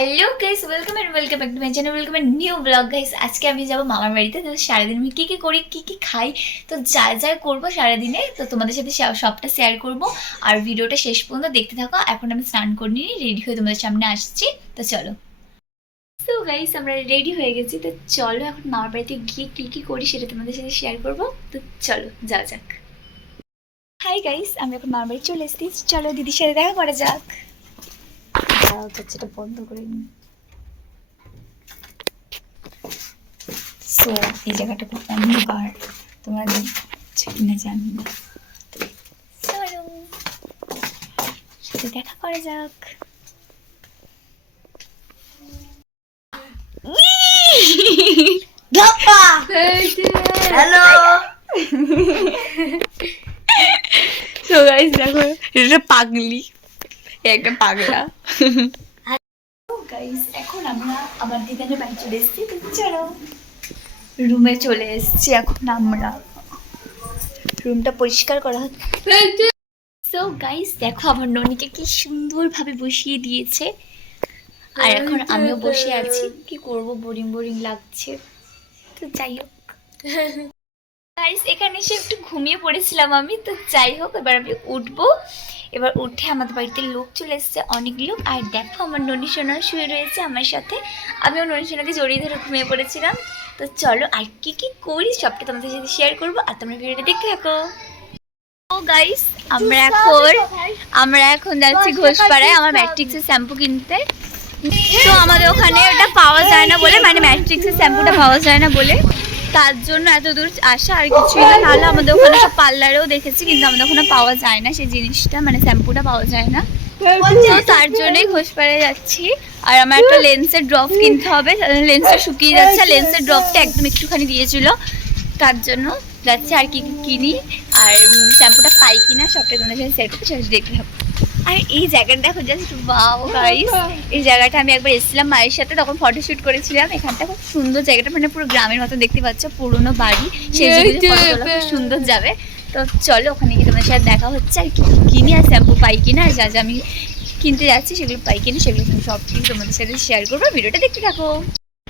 Hello guys, welcome back to my channel, welcome new blog guys. আজকে আমি যাবো মামার বাড়িতে। তো সারাদিন আমি কী কী করি, কী কী খাই, তো যা যা করবো সারাদিনে, তো তোমাদের সাথে সবটা শেয়ার করবো। আর ভিডিওটা শেষ পর্যন্ত দেখতে থাকো। এখন আমি স্নান করে নিই, রেডি হয়ে তোমাদের সামনে আসছি। তো চলো। তো গাইস, আমরা রেডি হয়ে গেছি। তো চলো এখন মামার বাড়িতে গিয়ে কী কী করি সেটা তোমাদের সাথে শেয়ার করবো। তো চলো যাওয়া যাক। হাই গাইস, আমি এখন মামার বাড়ি চলে এসেছি। চলো দিদির সাথে দেখা করা যাক। দরজাটা বন্ধ করে নিই। সো এই জায়গাটা খুব অন্ধকার, তোমরা দেখছো কিনা জানি না। চলো সাথে দেখা করা যাক। হ্যালো। তো গাইস দেখো, এটা পাগলি, একটা পাগলা। গাইস এখন আমরা আমার দিদানের বাড়ি চলে এসেছি। তো চলো রুমে চলে এসেছি। এখন আমরা রুমটা পরিষ্কার করা হচ্ছে। সো গাইস দেখো, আমার ননিকে কি সুন্দরভাবে বসিয়ে দিয়েছে। আর এখন আমিও বসে আছি, কি করব, বোরিং বোরিং লাগছে। তো যাই হোক গাইস, এখানে এসে একটু ঘুমিয়ে পড়েছিলাম আমি। তো যাই হোক, এবার আমি উঠবো। এবার উঠে আমাদের বাড়িতে লোক চলে এসেছে, অনেক লোক। আর দেখো আমার ননি সোনা শুয়ে রয়েছে আমার সাথে। আমিও ননি সোনাকে জড়িয়ে ধরে ঘুমিয়ে পড়েছিলাম। তো চলো আর কি কি করি সবটা তোমাদের সাথে শেয়ার করবো, আর তোমরা ভিডিওটা দেখতে থাকো। ও গাইস, আমরা এখন যাচ্ছি ঘোষপাড়ায় আমার ম্যাট্রিক্সের শ্যাম্পু কিনতে। তো আমাদের ওখানে ওটা পাওয়া যায় না বলে, মানে ম্যাট্রিক্সের শ্যাম্পুটা পাওয়া যায় না বলে, তার জন্য এত দূর আসা। আর কিছুই না, নাহলে আমাদের ওখানে সব পার্লারেও দেখেছি, কিন্তু আমাদের ওখানে পাওয়া যায় না সেই জিনিসটা, মানে শ্যাম্পুটা পাওয়া যায় না। তো তার জন্যই ঘোষপাড়ায় যাচ্ছি। আর আমার একটা লেন্সের ড্রপ কিনতে হবে, লেন্সটা শুকিয়ে যাচ্ছে। লেন্সের ড্রপটা একদম একটুখানি দিয়েছিল, তার জন্য যাচ্ছে। আর কি কিনি আর শ্যাম্পুটা পাই কিনা সবটা তোমাদের সাথে শেয়ার করতে, সেটা দেখতে হবে। আর এই জায়গাটা দেখো, জাস্ট ওয়াও গাইস। এই জায়গাটা আমি একবার এসেছিলাম মায়ের সাথে, তখন ফটোশুট করেছিলাম। এখানটা খুব সুন্দর জায়গাটা, মানে পুরো গ্রামের মতো দেখতে পাচ্ছ, পুরোনো বাড়ি, সেই ফটোগুলো খুব সুন্দর যাবে। তো চলো ওখানে গিয়ে তোমাদের সাথে দেখা হচ্ছে। আর কি কিনি আর শ্যাম্পু পাই কিনা, আর যা যা আমি কিনতে যাচ্ছি সেগুলো পাই কিনা সেগুলো সব কিছু তোমাদের সাথে শেয়ার করবো। ভিডিওটা দেখতে থাকো।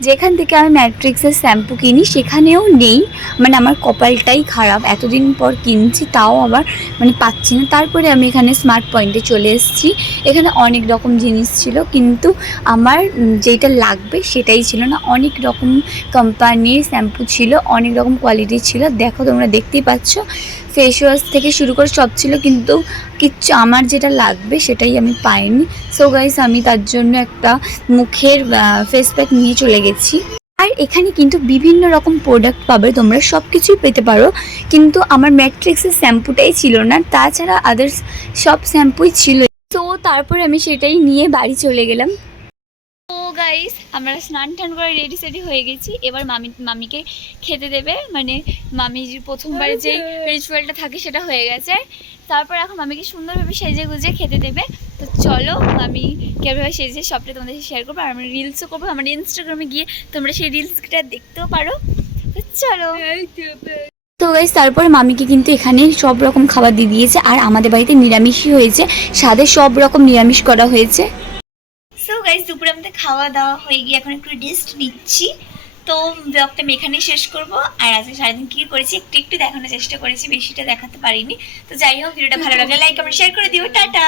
যেখান থেকে আমি ম্যাট্রিক্সের শ্যাম্পু কিনি সেখানেও নেই, মানে আমার কপালটাই খারাপ। এতদিন পর কিনছি, তাও আবার মানে পাচ্ছি না। তারপরে আমি এখানে স্মার্ট পয়েন্টে চলে এসেছি। এখানে অনেক রকম জিনিস ছিল, কিন্তু আমার যেটা লাগবে সেটাই ছিল না। অনেক রকম কোম্পানির শ্যাম্পু ছিল, অনেক রকম কোয়ালিটির ছিল। দেখো তোমরা দেখতেই পাচ্ছ, ফেস ওয়াশ থেকে শুরু করে সব ছিল, কিন্তু কিচ্ছু আমার যেটা লাগবে সেটাই আমি পাইনি। সো গাইস, আমি তার জন্য একটা মুখের ফেস প্যাক নিয়ে চলে গেছি। আর এখানে কিন্তু বিভিন্ন রকম প্রোডাক্ট পাবে, তোমরা সব কিছুই পেতে পারো, কিন্তু আমার ম্যাট্রিক্সের শ্যাম্পুটাই ছিল না। তাছাড়া আদার্স সব শ্যাম্পুই ছিল। তো তারপরে আমি সেটাই নিয়ে বাড়ি চলে গেলাম। তো গাইস, আমরা স্নান টান করে রেডি সেডি হয়ে গেছি। এবার মামিকে খেতে দেবে, মানে মামির প্রথমবার যে রিচুয়ালটা থাকে সেটা হয়ে গেছে। তারপর এখন মামিকে সুন্দরভাবে সেজে গুজে খেতে দেবে। তো চলো মামি কীভাবে সেজে সবটা তোমাদের সাথে শেয়ার করবো। আর আমি রিলসও করবো, আমার ইনস্টাগ্রামে গিয়ে তোমরা সেই রিলসটা দেখতেও পারো। তো চলো। তো গাইস, তারপরে মামিকে কিন্তু এখানে সব রকম খাবার দিয়ে দিয়েছে। আর আমাদের বাড়িতে নিরামিষই হয়েছে, সাথে সব রকম নিরামিষ করা হয়েছে। সো গাইস, দুপুরে আমাদের খাওয়া দাওয়া হয়ে গিয়ে এখন একটু রেস্ট নিচ্ছি। তো ব্লগটা আমি এখানেই শেষ করবো। আর আজকে সারাদিন কী করেছি একটু একটু দেখানোর চেষ্টা করেছি, বেশিটা দেখাতে পারিনি। তো যাই হোক, ভিডিওটা ভালো লাগলে লাইক কমেন্ট শেয়ার করে দিও। টাটা।